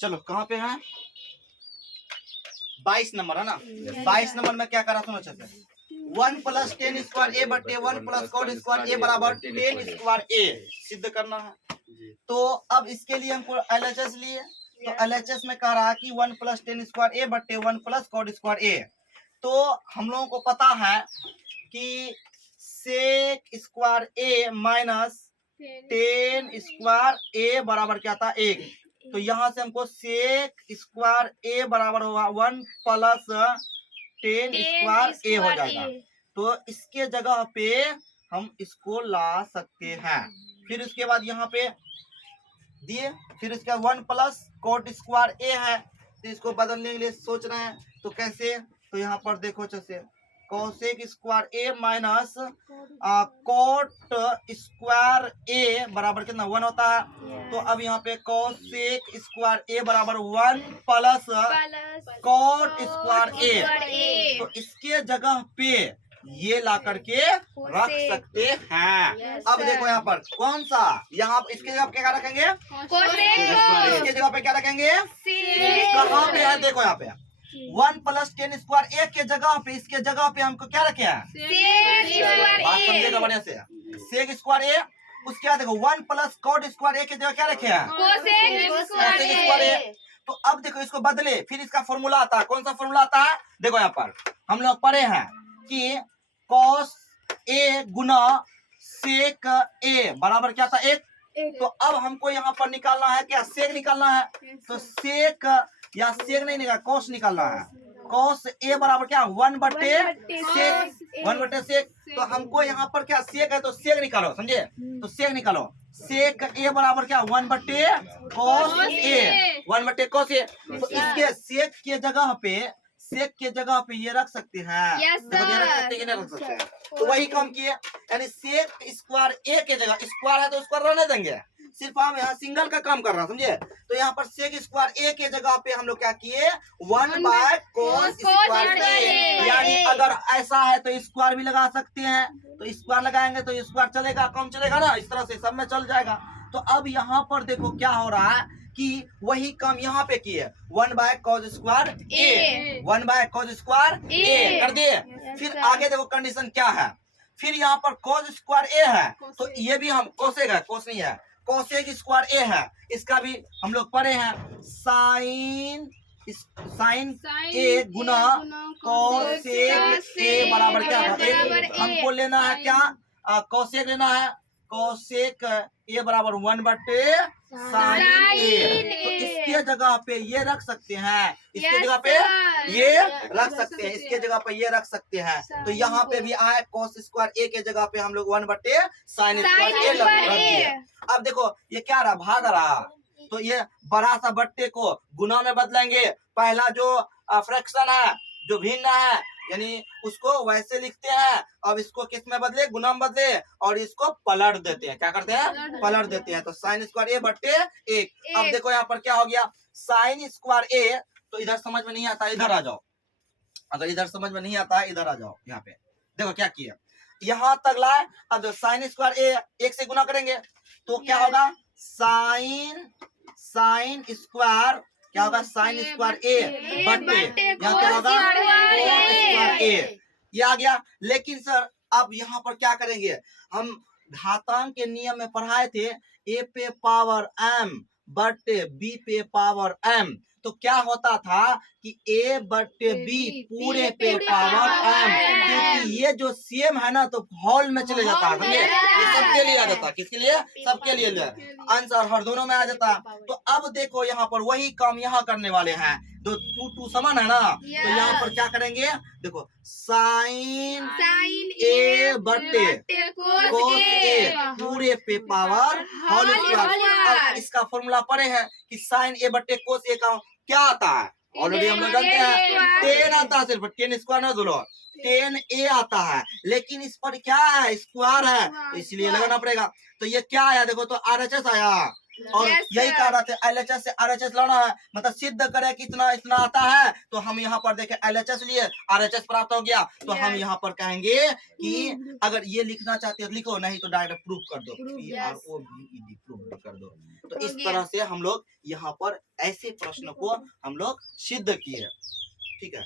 चलो कहाँ पे है, 22 नंबर है ना। 22 नंबर में क्या करा सुनो अच्छे से, 1 प्लस टेन स्क्वायर ए बटे 1 प्लस कॉट स्क्वायर ए बराबर 10 स्क्वायर ए सिद्ध करना है। तो अब इसके लिए हमको एलएचएस लिए, तो एलएचएस में कह रहा है कि 1 प्लस टेन स्क्वायर ए बटे 1 प्लस कॉट स्क्वायर ए। तो हम लोगों को पता है कि सेक स्क्वायर ए माइनस 10 स्क्वायर ए बराबर क्या था 1। तो यहाँ से हमको सेक स्क्वायर ए बराबर होगा 1 प्लस 10 स्क्वायर ए हो जाएगा। तो इसके जगह पे हम इसको ला सकते हैं। फिर उसके बाद यहाँ पे दिए, फिर इसका 1 प्लस कोट स्क्वायर ए है, तो इसको बदलने के लिए सोच रहे हैं। तो कैसे, तो यहाँ पर देखो जैसे कोसेक स्क्वायर ए माइनस कोट स्क्वायर ए बराबर कितना 1 होता है। तो अब यहाँ पे कोसेक स्क्वायर ए बराबर 1 प्लस कोट स्क्वायर ए। तो इसके जगह पे ये ला करके रख सकते हैं। अब देखो यहाँ पर कौन सा, यहाँ इसके जगह पे क्या रखेंगे, इसके जगह पे क्या रखेंगे, कहाँ पे है देखो यहाँ पे 1 प्लस 10 स्क्वायर ए के जगह पे, इसके जगह पे हमको क्या रखे हैं, बात समझिएगा बढ़िया से, सेक स्क्वायर ए। उसके बाद देखो 1 प्लस कोट स्क्वायर ए के जगह क्या रखे हैं, कोसेक स्क्वायर ए। तो अब देखो इसको बदले, फिर इसका फॉर्मूला आता है, कौन सा फॉर्मूला आता है, देखो यहाँ पर हम लोग पढ़े हैं कि कॉस ए गुना सेक ए बराबर क्या था 1। तो अब हमको यहाँ पर निकालना है क्या, सेक निकालना है। तो सेक या सेक नहीं निकाल, कॉस निकालना है। कॉस ए बराबर क्या 1 बटे सेक, 1 बटे सेक। तो हमको यहाँ पर क्या सेक है, तो सेक निकालो, समझे। तो सेक निकालो, सेक ए बराबर क्या 1 बटे कॉस ए, 1 बटे कॉस ए। तो इसके सेक के जगह पे, सेक के जगह पे ये रख सकते हैं, देखो ये रख सकते हैं कि नहीं रख सकते हैं। तो वही काम किए, यानी सेक स्क्वायर ए के जगह, स्क्वायर है तो स्क्वायर रहने देंगे, सिर्फ हम यहाँ सिंगल का काम कर रहा है, समझे। तो यहाँ पर सेक स्क्वायर ए के जगह पे हम लोग क्या किए 1 बाय कोस स्क्वायर ए। यानी अगर ऐसा है तो स्क्वायर भी लगा सकते हैं, तो स्क्वायर लगाएंगे तो स्क्वायर चलेगा, कम चलेगा ना, इस तरह से सब में चल जाएगा। तो अब यहाँ पर देखो क्या हो रहा है कि वही काम यहाँ पे किए 1 by cos square A, 1 by cos square A कर दिए। फिर आगे देखो कंडीशन क्या है, फिर यहाँ पर कॉस स्क्वायर ए है, तो ये भी हम कोसेक है, कोस नहीं है, कोसेक स्क्वायर ए है, इसका भी हम लोग पढ़े हैं साइन ए गुना कोसेक ए बराबर क्या था 1। हमको लेना है क्या, कोसेक लेना है, कोसेक ए बराबर 1 बटे साइन ए। तो इसके जगह पे ये रख सकते हैं, इसके जगह पे ये रख सकते हैं, इसके जगह पे ये रख सकते हैं। तो यहाँ पे भी आए कोस स्क्वायर ए के जगह पे हम लोग 1 बटे साइन स्क्वायर ए रख दिए। अब देखो ये क्या रहा, भाग रहा, तो ये बड़ा सा बट्टे को गुना में बदलेंगे। पहला जो फ्रैक्शन है, जो भिन्न है, यानी उसको वैसे लिखते हैं। अब इसको किस में बदले, गुना में बदले, और इसको पलट देते हैं, क्या करते हैं, पलट देते हैं। तो साइन स्क्वायर ए बटे 1। अब देखो यहाँ पर क्या हो गया, साइन स्क्वायर ए, तो इधर समझ में नहीं आता इधर आ जाओ, अगर इधर समझ में नहीं आता है इधर आ जाओ। यहाँ पे देखो क्या किया, यहाँ तक लाए। अब जो साइन स्क्वायर ए 1 से गुना करेंगे तो क्या होगा, साइन स्क्वायर क्या होगा, साइन स्क्वायर ए बटे यहाँ क्या होगा कोस स्क्वायर ए, ये आ गया। लेकिन सर अब यहाँ पर क्या करेंगे, हम घातांक के नियम में पढ़ाए थे ए पे पावर m बटे b पे पावर m। तो क्या होता था कि a बटे b पूरे पे पावर m, क्योंकि ये जो सेम है ना तो हॉल में चले जाता है, समझे। ये सबके लिए आ जाता, किसके लिए, सबके लिए आंसर हर दोनों में आ जाता। तो अब देखो यहाँ पर वही काम यहाँ करने वाले हैं, दो 2 समान है ना। तो यहाँ पर क्या करेंगे, देखो साइन ए बटे कोस ए पूरे पे पावर होल स्क्वायर। इसका फॉर्मूला पढ़े हैं कि साइन ए बटे कोस ए का क्या आता है, ऑलरेडी हम लोग जानते हैं 10 आता है, सिर्फ 10 स्क्वायर ना बोलो 10 ए आता है। लेकिन इस पर क्या है, स्क्वायर है, तो इसलिए लगाना पड़ेगा। तो ये क्या आया देखो, तो आरएचएस आया, और यही कह रहा था एलएचएस से आरएचएस लाना है, मतलब सिद्ध करे कि इतना इतना आता है। तो हम यहाँ पर देखें एलएचएस लिए, आरएचएस प्राप्त हो गया। तो हम यहाँ पर कहेंगे कि अगर ये लिखना चाहते हो लिखो, नहीं तो डायरेक्ट प्रूफ कर दो, प्रूफ कर दो। तो इस तरह से हम लोग यहाँ पर ऐसे प्रश्न को हम लोग सिद्ध किए। ठीक है।